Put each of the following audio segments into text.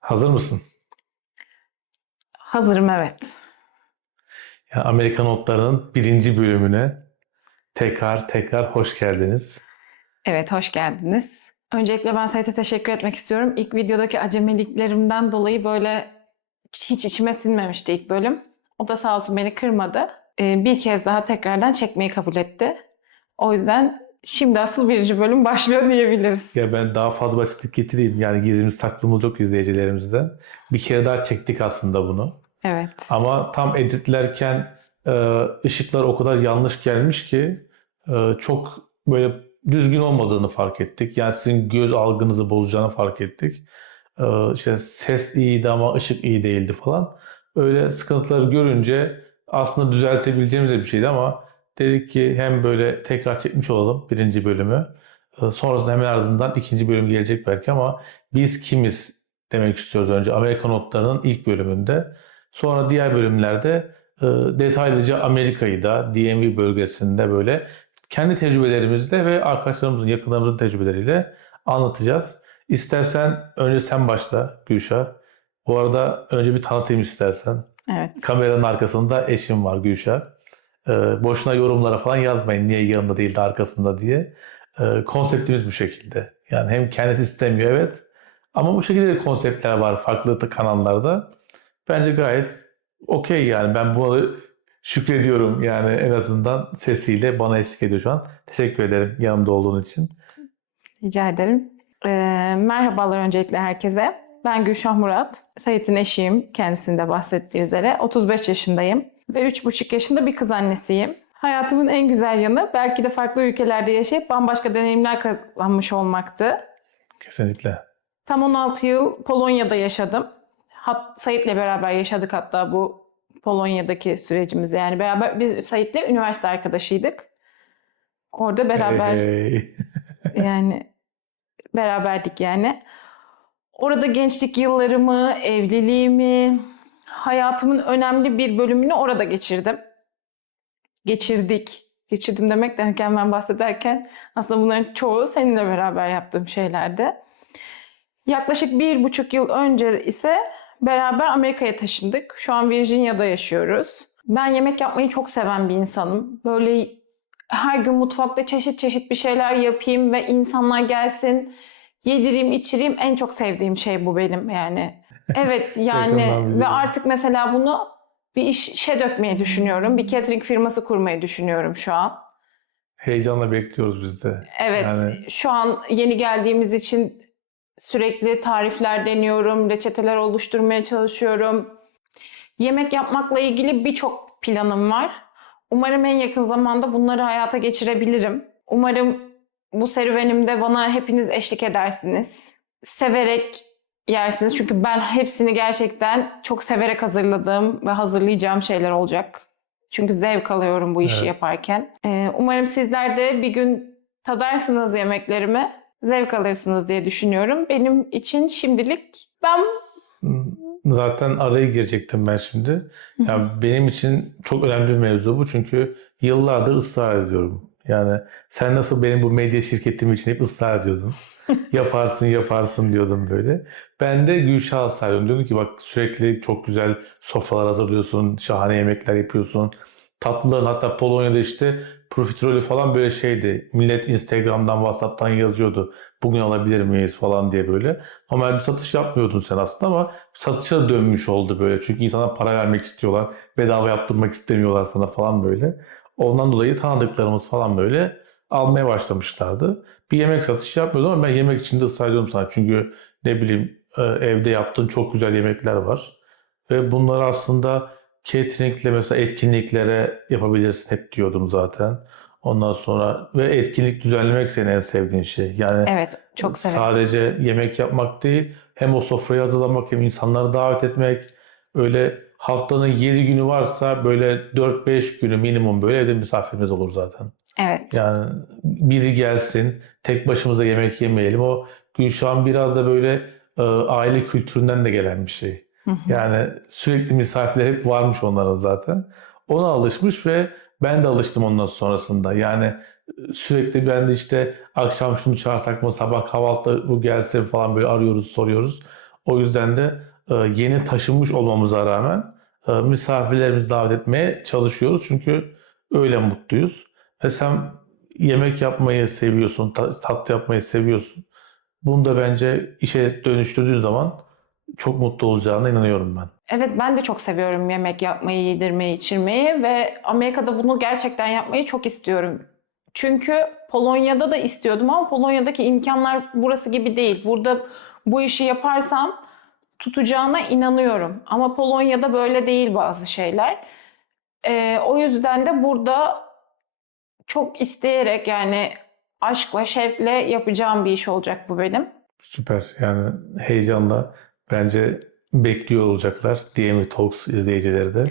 Hazır mısın? Hazırım, evet. Ya Amerikan Otları'nın birinci bölümüne tekrar tekrar hoş geldiniz. Evet, hoş geldiniz. Öncelikle ben Sait'e teşekkür etmek istiyorum. İlk videodaki acemiliklerimden dolayı böyle hiç içime sinmemişti ilk bölüm. O da sağ olsun beni kırmadı. Bir kez daha tekrardan çekmeyi kabul etti. O yüzden şimdi asıl birinci bölüm başlıyor diyebiliriz. Ya ben daha fazla açıklık getireyim. Yani gizlimiz saklımız yok izleyicilerimizden. Bir kere daha çektik aslında bunu. Evet. Ama tam editlerken ışıklar o kadar yanlış gelmiş ki çok böyle düzgün olmadığını fark ettik. Yani sizin göz algınızı bozacağını fark ettik. İşte ses iyiydi ama ışık iyi değildi falan. Öyle sıkıntıları görünce aslında düzeltebileceğimiz de bir şeydi ama dedik ki hem böyle tekrar çekmiş olalım birinci bölümü. Sonrasında hemen ardından ikinci bölüm gelecek belki ama biz kimiz demek istiyoruz önce Amerikan Otları'nın ilk bölümünde. Sonra diğer bölümlerde detaylıca Amerika'yı da DMV bölgesinde böyle kendi tecrübelerimizle ve arkadaşlarımızın, yakınlarımızın tecrübeleriyle anlatacağız. İstersen önce sen başla Gülşah. Bu arada önce bir tanıtayım istersen. Evet. Kameranın arkasında eşim var Gülşah. Boşuna yorumlara falan yazmayın niye yanında değil de arkasında diye. Konseptimiz bu şekilde. Yani hem kendisi istemiyor evet ama bu şekilde de konseptler var farklı kanallarda. Bence gayet okey yani ben bunu şükrediyorum yani en azından sesiyle bana eşlik ediyor şu an. Teşekkür ederim yanımda olduğun için. Rica ederim. Merhabalar öncelikle herkese. Ben Gülşah Murat. Sait'in eşiyim. Kendisinin de bahsettiği üzere. 35 yaşındayım. Ve 3,5 yaşında bir kız annesiyim. Hayatımın en güzel yanı belki de farklı ülkelerde yaşayıp bambaşka deneyimler kazanmış olmaktı. Kesinlikle. Tam 16 yıl Polonya'da yaşadım. Sait'le beraber yaşadık hatta bu Polonya'daki sürecimizi. Yani beraber biz Sait'le üniversite arkadaşıydık. Orada Hey beraber hey. yani beraberdik yani. Orada gençlik yıllarımı, evliliğimi, hayatımın önemli bir bölümünü orada geçirdim. Geçirdik. Geçirdim demek de hemen bahsederken aslında bunların çoğu seninle beraber yaptığım şeylerdi. Yaklaşık 1,5 yıl önce ise beraber Amerika'ya taşındık. Şu an Virginia'da yaşıyoruz. Ben yemek yapmayı çok seven bir insanım. Böyle her gün mutfakta çeşit çeşit bir şeyler yapayım ve insanlar gelsin, yedireyim, içireyim. En çok sevdiğim şey bu benim yani. Evet yani Yakından ve biliyorum. artık mesela bunu bir işe dökmeyi düşünüyorum. Bir catering firması kurmayı düşünüyorum şu an. Heyecanla bekliyoruz biz de. Evet, Yani şu an yeni geldiğimiz için sürekli tarifler deniyorum, reçeteler oluşturmaya çalışıyorum. Yemek yapmakla ilgili birçok planım var. Umarım en yakın zamanda bunları hayata geçirebilirim. Umarım bu serüvenimde bana hepiniz eşlik edersiniz. Severek yersiniz. Çünkü ben hepsini gerçekten çok severek hazırladığım ve hazırlayacağım şeyler olacak. Çünkü zevk alıyorum bu işi evet. yaparken. Umarım sizler de bir gün tadarsınız yemeklerimi. Zevk alırsınız diye düşünüyorum. Benim için şimdilik ben... Zaten araya girecektim ben şimdi. Ya benim için çok önemli bir mevzu bu çünkü yıllardır ısrar ediyorum. Yani sen nasıl benim bu medya şirketim için hep ısrar ediyordun. Yaparsın yaparsın diyordum böyle. Ben de Gülşah'a sarıyorum. Diyordum ki bak sürekli çok güzel sofralar hazırlıyorsun, şahane yemekler yapıyorsun. Tatlıların hatta Polonya'da işte profiterolü falan böyle şeydi. Millet Instagram'dan, WhatsApp'tan yazıyordu. Bugün alabilir miyiz falan diye böyle. Normal bir satış yapmıyordun sen aslında ama satışa dönmüş oldu böyle. Çünkü insana para vermek istiyorlar. Bedava yaptırmak istemiyorlar sana falan böyle. Ondan dolayı tanıdıklarımız falan böyle almaya başlamışlardı. Bir yemek satışı yapmıyordum ama ben yemek için de ısrar ediyorum sana. Çünkü ne bileyim evde yaptığın çok güzel yemekler var. Ve bunları aslında cateringle mesela etkinliklere yapabilirsin hep diyordum zaten. Ondan sonra ve etkinlik düzenlemek senin en sevdiğin şey. Yani Evet, çok severim. sadece yemek yapmak değil, hem o sofrayı hazırlamak hem insanları davet etmek. Öyle haftanın 7 günü varsa böyle 4-5 günü minimum böyle evde misafirimiz olur zaten. Evet. Yani biri gelsin, tek başımıza yemek yemeyelim. O Gülşah'ın biraz da böyle aile kültüründen de gelen bir şey. Hı hı. Yani sürekli misafirler hep varmış onların zaten. Ona alışmış ve ben de alıştım ondan sonrasında. Yani sürekli ben de işte akşam şunu çağırsak mı, sabah kahvaltıda bu gelsin falan böyle arıyoruz, soruyoruz. O yüzden de yeni taşınmış olmamıza rağmen misafirlerimizi davet etmeye çalışıyoruz. Çünkü öyle mutluyuz. Ve sen yemek yapmayı seviyorsun, tatlı yapmayı seviyorsun. Bunu da bence işe dönüştürdüğün zaman çok mutlu olacağına inanıyorum ben. Evet, ben de çok seviyorum yemek yapmayı, yedirmeyi, içirmeyi ve Amerika'da bunu gerçekten yapmayı çok istiyorum. Çünkü Polonya'da da istiyordum ama Polonya'daki imkanlar burası gibi değil. Burada bu işi yaparsam tutacağına inanıyorum. Ama Polonya'da böyle değil bazı şeyler. O yüzden de burada çok isteyerek, yani aşkla, şevkle yapacağım bir iş olacak bu benim. Süper. Yani heyecanla bence bekliyor olacaklar DMV Talks izleyicileri de.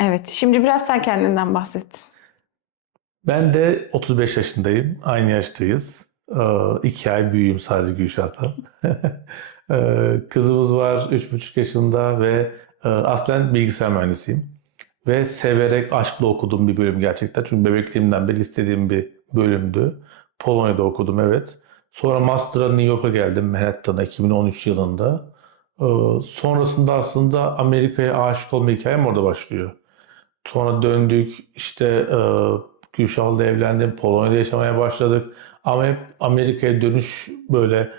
Evet, şimdi biraz sen kendinden bahset. Ben de 35 yaşındayım. Aynı yaştayız. 2 ay büyüğüm sadece Gülşah'tan. Kızımız var 3,5 yaşında ve aslen bilgisayar mühendisiyim. Ve severek, aşkla okuduğum bir bölüm gerçekten. Çünkü bebekliğimden beri istediğim bir bölümdü. Polonya'da okudum, evet. Sonra Master'a New York'a geldim Manhattan'a 2013 yılında. Sonrasında aslında Amerika'ya aşık olma hikayem orada başlıyor. Sonra döndük işte Gülşah'la evlendim. Polonya'da yaşamaya başladık. Ama hep Amerika'ya dönüş böyle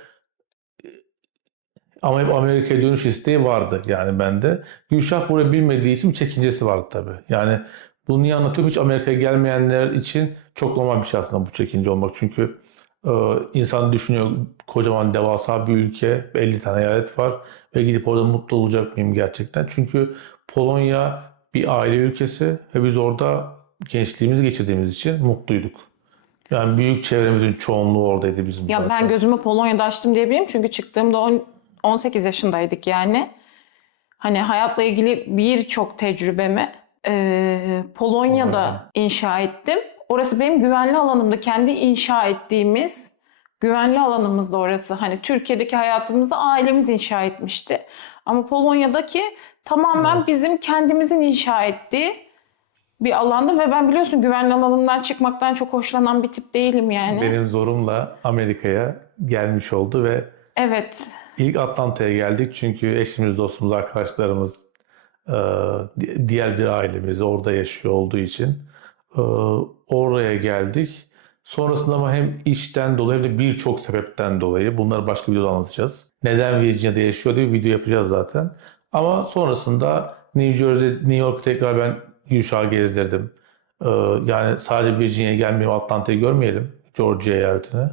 ama hep Amerika'ya dönüş isteği vardı yani bende. Gülşah burayı bilmediği için bir çekincesi vardı tabii. Yani bunu niye anlatıyorum? Hiç Amerika'ya gelmeyenler için çok normal bir şey aslında bu çekince olmak. Çünkü insan düşünüyor kocaman devasa bir ülke, 50 tane eyalet var ve gidip orada mutlu olacak mıyım gerçekten? Çünkü Polonya bir aile ülkesi ve biz orada gençliğimizi geçirdiğimiz için mutluyduk. Yani büyük çevremizin çoğunluğu oradaydı bizim Ya zaten. ben gözümü Polonya'da açtım diyebilirim çünkü çıktığımda 18 yaşındaydık yani. Hani hayatla ilgili birçok tecrübemi Polonya'da inşa ettim. Orası benim güvenli alanımda, kendi inşa ettiğimiz güvenli alanımızda orası. Hani Türkiye'deki hayatımızı ailemiz inşa etmişti. Ama Polonya'daki tamamen Evet. bizim kendimizin inşa ettiği bir alandı ve ben biliyorsun güvenli alanımdan çıkmaktan çok hoşlanan bir tip değilim yani. Benim zorumla Amerika'ya gelmiş oldu ve Evet. ilk Atlanta'ya geldik çünkü eşimiz, dostumuz, arkadaşlarımız, e, diğer bir ailemiz orada yaşıyor olduğu için e, oraya geldik. Sonrasında ama hem işten dolayı hem de birçok sebepten dolayı bunları başka bir videoda anlatacağız. Neden Virginia'da yaşıyor diye bir video yapacağız zaten. Ama sonrasında New Jersey, New York tekrar ben Gülşah'ı gezdirdim. E, Yani sadece Virginia'ya gelmeyelim, Atlanta'yı görmeyelim. Georgia eyaletine.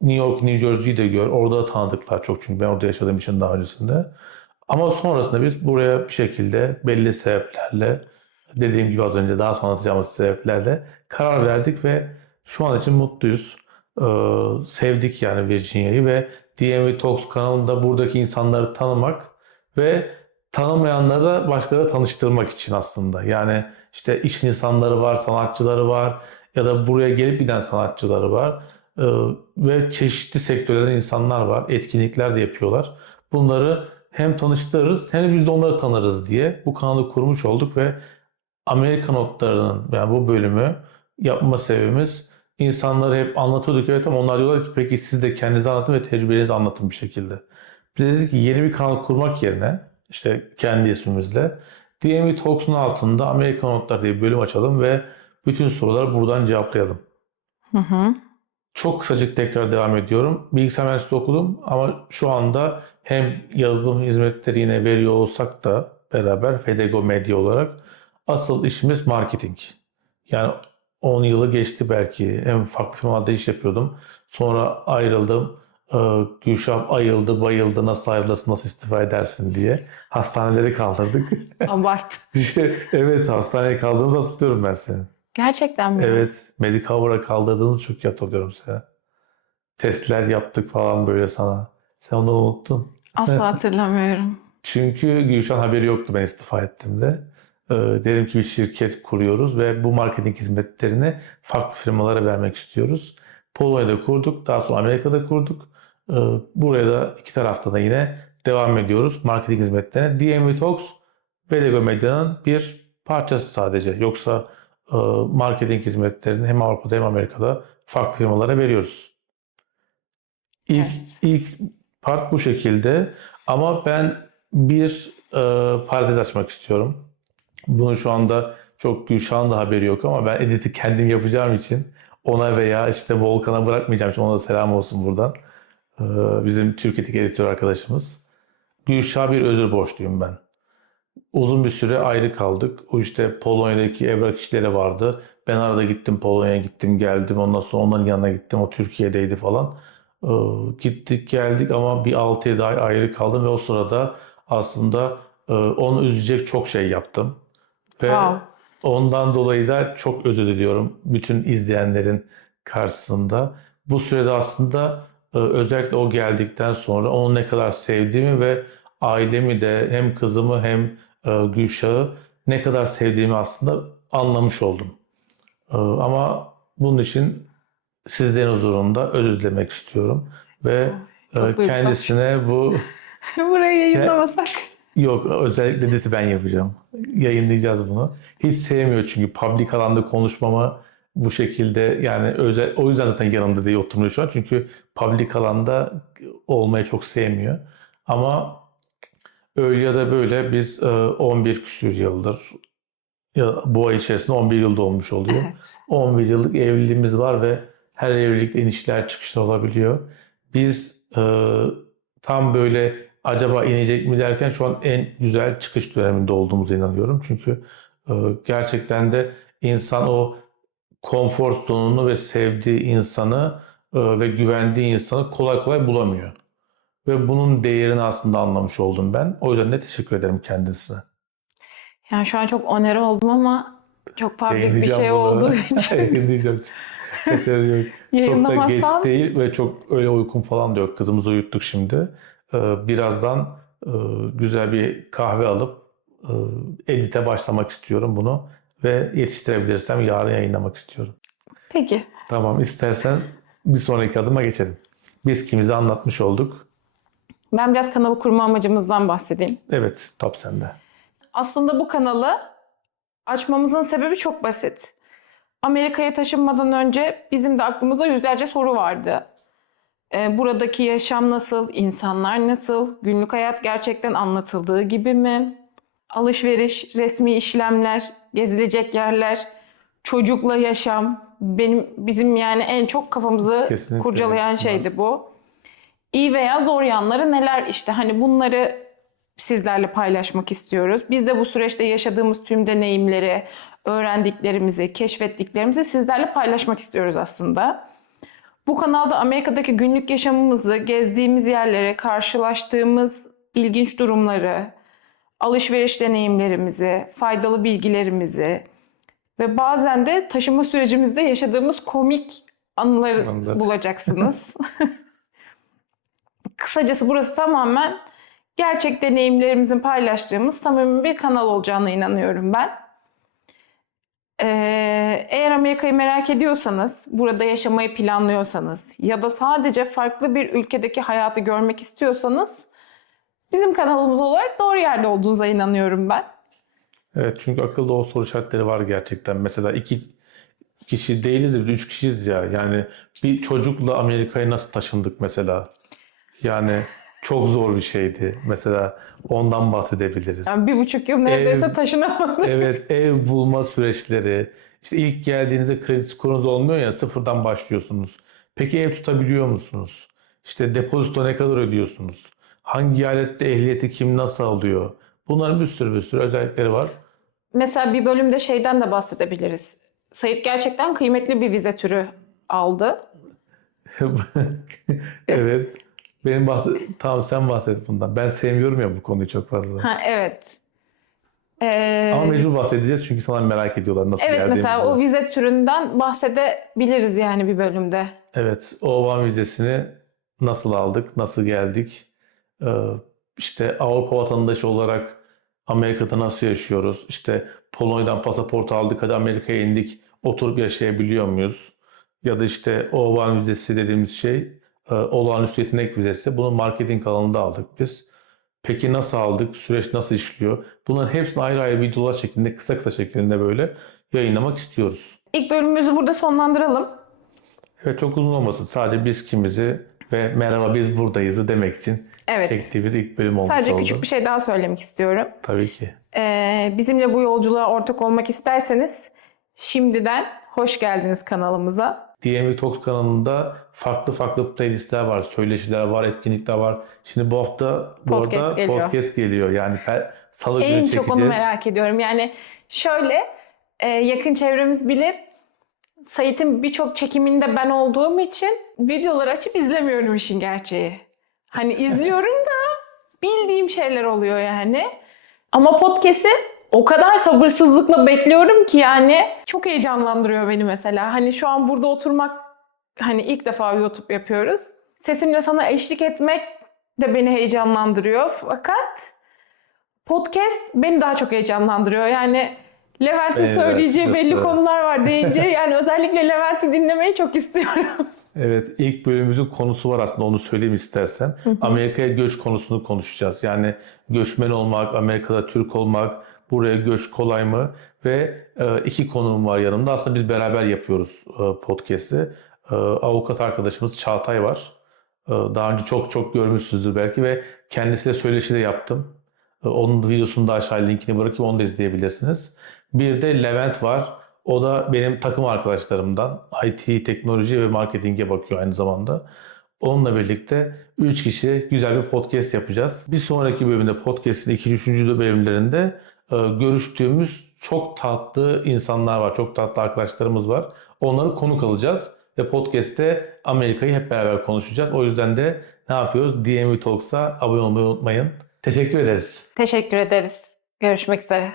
New York, New Jersey'yi de gör. Orada da tanıdıklar çok çünkü ben orada yaşadığım için daha öncesinde. Ama sonrasında biz buraya bir şekilde belli sebeplerle, dediğim gibi az önce daha sonra anlatacağımız sebeplerle karar verdik ve şu an için mutluyuz. Sevdik yani Virginia'yı ve DMV Talks kanalında buradaki insanları tanımak ve tanımayanları da başkalarıyla tanıştırmak için aslında. Yani işte iş insanları var, sanatçıları var ya da buraya gelip giden sanatçıları var. Ee, Ve çeşitli sektörlerden insanlar var. Etkinlikler de yapıyorlar. Bunları hem tanıştırırız hem de biz de onları tanırız diye bu kanalı kurmuş olduk ve Amerika notlarının yani bu bölümü yapma sebebimiz insanları hep anlatıyorduk, evet, ama onlar diyorlar ki peki siz de kendinizi anlatın ve tecrübelerinizi anlatın bir şekilde. Biz de dedik ki yeni bir kanal kurmak yerine işte kendi ismimizle DMV Talks'un altında Amerika Notlar diye bir bölüm açalım ve bütün soruları buradan cevaplayalım. Hı hı. Çok kısacık tekrar devam ediyorum. Bilgisayar mühendisliği okudum ama şu anda hem yazılım hizmetleri yine veriyor olsak da beraber Fedego Medya olarak asıl işimiz marketing. Yani 10 yılı geçti belki. Hem farklı firmalarda iş yapıyordum. Sonra ayrıldım. Gülşah ayıldı, bayıldı, nasıl ayrılasın, nasıl istifa edersin diye. Hastaneleri kaldırdık. Abart. Evet, hastaneye kaldığımızı hatırlıyorum ben seni. Gerçekten mi? Evet, Medicover'a kaldırdığınızı çok iyi hatırlıyorum seni. Testler yaptık falan böyle sana. Sen onu unuttun. Asla hatırlamıyorum. Çünkü Gülşen haberi yoktu ben istifa ettiğimde. Dedim ki bir şirket kuruyoruz ve bu marketing hizmetlerini farklı firmalara vermek istiyoruz. Polonya'da kurduk, daha sonra Amerika'da kurduk. Buraya da iki tarafta da yine devam ediyoruz marketing hizmetlerine. DMV Talks ve Lego Medya'nın bir parçası sadece. Yoksa marketing hizmetlerini hem Avrupa'da hem Amerika'da farklı firmalara veriyoruz. İlk, Evet. ilk part bu şekilde. Ama ben bir parantez açmak istiyorum. Bunu şu anda çok Gülşah'ın da haberi yok ama ben editi kendim yapacağım için ona veya işte Volkan'a bırakmayacağım için ona da selam olsun buradan. Bizim Türkiye'deki editör arkadaşımız. Gülşah'a bir özür borçluyum ben. Uzun bir süre ayrı kaldık. O işte Polonya'daki evrak işleri vardı. Ben arada gittim Polonya'ya gittim geldim. Ondan sonra onların yanına gittim. O Türkiye'deydi falan. Ee, Gittik geldik ama bir 6-7 ay ayrı kaldım ve o sırada aslında onu üzecek çok şey yaptım. Ve Wow. ondan dolayı da çok özür diliyorum bütün izleyenlerin karşısında. Bu sürede aslında özellikle o geldikten sonra onu ne kadar sevdiğimi ve ailemi de hem kızımı hem Gülşah'ı ne kadar sevdiğimi aslında anlamış oldum. Ama bunun için sizlerin huzurunda özür dilemek istiyorum ve Çok duygusal. kendisine bu Burayı yayınlamasak. yok özellikle editi ben yapacağım. Yayınlayacağız bunu. Hiç sevmiyor çünkü public alanda konuşmama bu şekilde yani özel o yüzden zaten yanımda diye oturmuyor şu an. Çünkü public alanda olmayı çok sevmiyor. Ama öyle ya da böyle biz 11 küsür yıldır ya bu ay içerisinde 11 yıl dolmuş oluyor. Evet. 11 yıllık evliliğimiz var ve her evlilikte inişler çıkışlar olabiliyor. Biz tam böyle acaba inecek mi derken şu an en güzel çıkış döneminde olduğumuza inanıyorum. Çünkü gerçekten de insan o konfor zonunu ve sevdiği insanı ve güvendiği insanı kolay kolay bulamıyor. Ve bunun değerini aslında anlamış oldum ben. O yüzden de teşekkür ederim kendisine. Yani şu an çok onere oldum ama çok public bir Yayınlayacağım şey bunu. olduğu için Yayınlayacağım. Mesele yok. Çok da geç yayınlamazsam değil ve çok öyle uykum falan da yok. Kızımızı uyuttuk şimdi. Birazdan güzel bir kahve alıp edite başlamak istiyorum bunu. Ve yetiştirebilirsem yarın yayınlamak istiyorum. peki. Tamam, istersen bir sonraki adıma geçelim. Biz kimizi anlatmış olduk. Ben biraz kanalı kurma amacımızdan bahsedeyim. Evet, top sende. Aslında bu kanalı açmamızın sebebi çok basit. Amerika'ya taşınmadan önce bizim de aklımızda yüzlerce soru vardı. Buradaki yaşam nasıl, insanlar nasıl, günlük hayat gerçekten anlatıldığı gibi mi? Alışveriş, resmi işlemler, gezilecek yerler, çocukla yaşam. Bizim yani en çok kafamızı Kesinlikle. kurcalayan şeydi bu. İyi veya zor yanları neler işte hani bunları sizlerle paylaşmak istiyoruz. Biz de bu süreçte yaşadığımız tüm deneyimleri, öğrendiklerimizi, keşfettiklerimizi sizlerle paylaşmak istiyoruz aslında. Bu kanalda Amerika'daki günlük yaşamımızı, gezdiğimiz yerlere, karşılaştığımız ilginç durumları, alışveriş deneyimlerimizi, faydalı bilgilerimizi ve bazen de taşıma sürecimizde yaşadığımız komik anıları Anladım. bulacaksınız. Kısacası burası tamamen gerçek deneyimlerimizin paylaştığımız samimi bir kanal olacağına inanıyorum ben. Eğer Amerika'yı merak ediyorsanız, burada yaşamayı planlıyorsanız ya da sadece farklı bir ülkedeki hayatı görmek istiyorsanız bizim kanalımız olarak doğru yerde olduğunuza inanıyorum ben. Evet, çünkü akılda o soru işaretleri var gerçekten. Mesela iki kişi değiliz de biz üç kişiyiz ya. Yani bir çocukla Amerika'ya nasıl taşındık mesela? Yani çok zor bir şeydi. Mesela ondan bahsedebiliriz. Yani 1,5 yıl neredeyse taşınamadım. Evet, ev bulma süreçleri. İşte ilk geldiğinizde kredi skorunuz olmuyor ya, sıfırdan başlıyorsunuz. Peki ev tutabiliyor musunuz? İşte depozito ne kadar ödüyorsunuz? Hangi eyalette ehliyeti kim nasıl alıyor? Bunların bir sürü özellikleri var. Mesela bir bölümde şeyden de bahsedebiliriz. Sait gerçekten kıymetli bir vize türü aldı. Evet. Tamam, sen bahset bundan. Ben sevmiyorum ya bu konuyu çok fazla. Ha evet. Ama mecbur bahsedeceğiz çünkü sana merak ediyorlar nasıl Evet geldiğimizi. mesela o vize türünden bahsedebiliriz yani bir bölümde. Evet, O1 vizesini nasıl aldık, nasıl geldik? Ee, işte Avrupa vatandaşı olarak Amerika'da nasıl yaşıyoruz? İşte Polonya'dan pasaport aldık, hadi Amerika'ya indik, oturup yaşayabiliyor muyuz? Ya da işte O1 vizesi dediğimiz şey, olağanüstü yetenek vizesi. Bunu marketing alanında aldık biz. Peki nasıl aldık? Süreç nasıl işliyor? Bunların hepsini ayrı ayrı videolar şeklinde, kısa kısa şeklinde böyle yayınlamak istiyoruz. İlk bölümümüzü burada sonlandıralım. Evet, çok uzun olmasın. Sadece biz kimizi ve merhaba biz buradayızı demek için Evet. çektiğimiz ilk bölüm olmuş Sadece oldu. küçük bir şey daha söylemek istiyorum. Tabii ki. Bizimle bu yolculuğa ortak olmak isterseniz şimdiden hoş geldiniz kanalımıza. DMV Talks kanalında farklı playlistler var, söyleşiler var, etkinlikler var. Şimdi bu hafta Podcast geliyor. podcast geliyor. Yani salı günü En çekeceğiz. çok onu merak ediyorum. Yani şöyle yakın çevremiz bilir. Sait'in birçok çekiminde ben olduğum için videoları açıp izlemiyorum işin gerçeği. Hani izliyorum da bildiğim şeyler oluyor yani. Ama podcast'i o kadar sabırsızlıkla bekliyorum ki yani çok heyecanlandırıyor beni mesela. Hani şu an burada oturmak, hani ilk defa YouTube yapıyoruz. Sesimle sana eşlik etmek de beni heyecanlandırıyor. Fakat podcast beni daha çok heyecanlandırıyor. Yani Levent'in Evet, söyleyeceği belli mesela. konular var deyince yani özellikle Levent'i dinlemeyi çok istiyorum. Evet, ilk bölümümüzün konusu var aslında, onu söyleyeyim istersen. Amerika'ya göç konusunu konuşacağız. Yani göçmen olmak, Amerika'da Türk olmak, buraya göç kolay mı? Ve iki konuğum var yanımda. Aslında biz beraber yapıyoruz podcast'i. Avukat arkadaşımız Çağatay var. Daha önce çok görmüşsünüzdür belki ve kendisiyle söyleşi de yaptım. Onun videosunu da aşağıya linkini bırakayım, onu da izleyebilirsiniz. Bir de Levent var. O da benim takım arkadaşlarımdan. IT, teknoloji ve marketinge bakıyor aynı zamanda. Onunla birlikte 3 kişi güzel bir podcast yapacağız. Bir sonraki bölümde, podcast'in 2. 3. bölümlerinde görüştüğümüz çok tatlı insanlar var. Çok tatlı arkadaşlarımız var. Onları konuk alacağız. Ve podcast'te Amerika'yı hep beraber konuşacağız. O yüzden de ne yapıyoruz? DMV Talks'a abone olmayı unutmayın. Teşekkür ederiz. Teşekkür ederiz. Görüşmek üzere.